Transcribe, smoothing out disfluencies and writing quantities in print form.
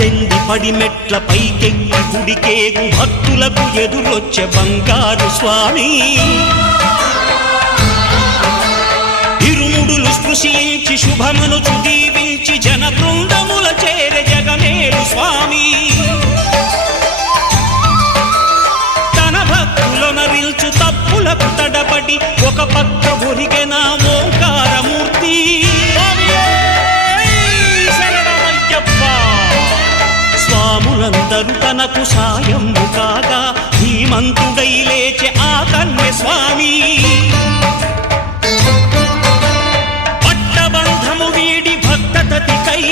పద్దెనిమిది పడిమెట్ల పైకెక్కి గుడికేగు భక్తులకు ఎదురొచ్చే బంగారు స్వామి ఇరుముడులు స్పృశించి శుభమనుచు దీవించి జన బృందముల చేరే జగమేలు స్వామి తన భక్తులనరిల్చు తప్పులకు తడబడి ఒక పక్క ఒరిగెన ఓంకారమూర్తి స్వాములందరూ తనకు సాయము కాగా ధీమంతుడై లేచే ఆ కన్య స్వామి పట్టబంధము వీడి భక్తతతికై